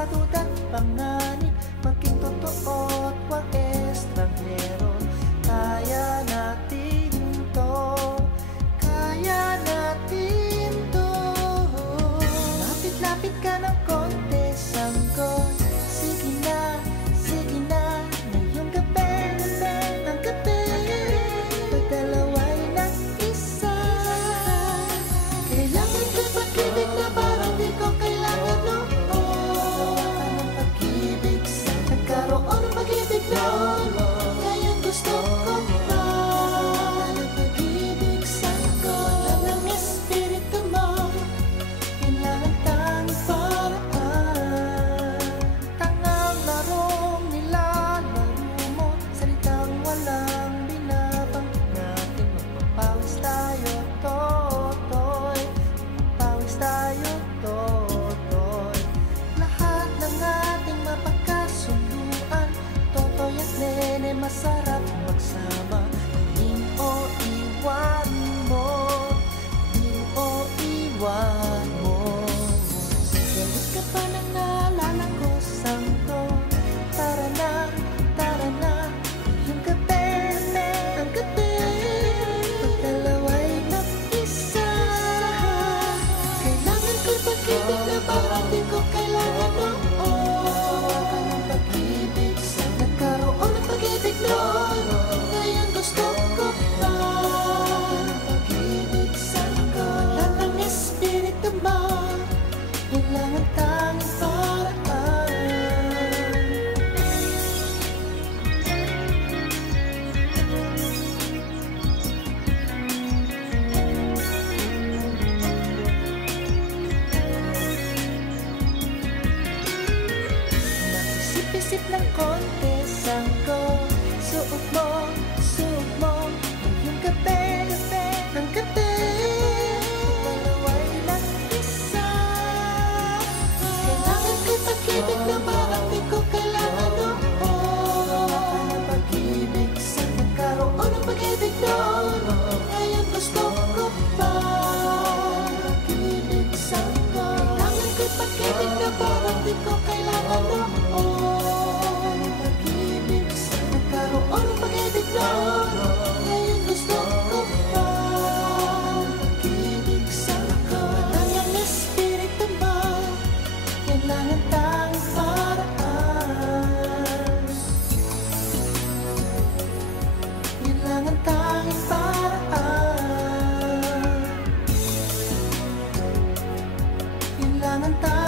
sa duda't panganib, maging totoo at huwag estranghero. Kaya natin to, kaya natin to. Lapit-lapit ka ng konti, sanggol. Sige na, ngayong gabi, ang gabi. Pagdalawa'y nag-isa. Kailangan ko'y pag-ibig na parang di ko kailangan noon. Anong pag-ibig sa nagkaroon ng pag-ibig noon? Ngayon gusto ko pa. Anong pag-ibig sa nagkaroon ng espiritu mo? Kailangan tanging paraan. Tangang larong nilalaro mo, salitang walang binabanggit natin. Magpapawis tayo, totoy. Magpapawis tayo, totoy. Lahat ng ating mapagkasunduan, totoy at nene, masarap magsama. Din o iwan mo, din o iwan mo. Galit ka pa nang naalala ko, santo. Tara na, yung gabi, ang gabi. Pagdalawa'y nag-isa. Kailangan ko'y pag-ibig na parang di ko kailangan noon. Anong pag-ibig sa nagkaroon ng pag-ibig noon? Ngayon gusto ko pa. Anong pag-ibig sa nagkaroon ng espiritu mo? Yan lang ang tanging paraan. Nakisip-isip ng konti, sanggol. Suot mo, ngayong gabi, ang gabi. Dalawa'y nag-isa. Kailangan ko'y pag-ibig na parang di ko kailangan noon. Anong pag-ibig sa nagkaroon ng pag-ibig noon? Ngayon gusto ko pa. Pag-ibig sa kailangan ko'y pag-ibig na parang di ko kailangan noon. Anong pag-ibig sa nagkaroon ng pag-ibig noon? Ngayon gusto ko pa. Pag-ibig sa nagkaroon ng espiritu mo? Yan lang ang tanging paraan. Yan lang ang tanging paraan. Yan lang ang tanging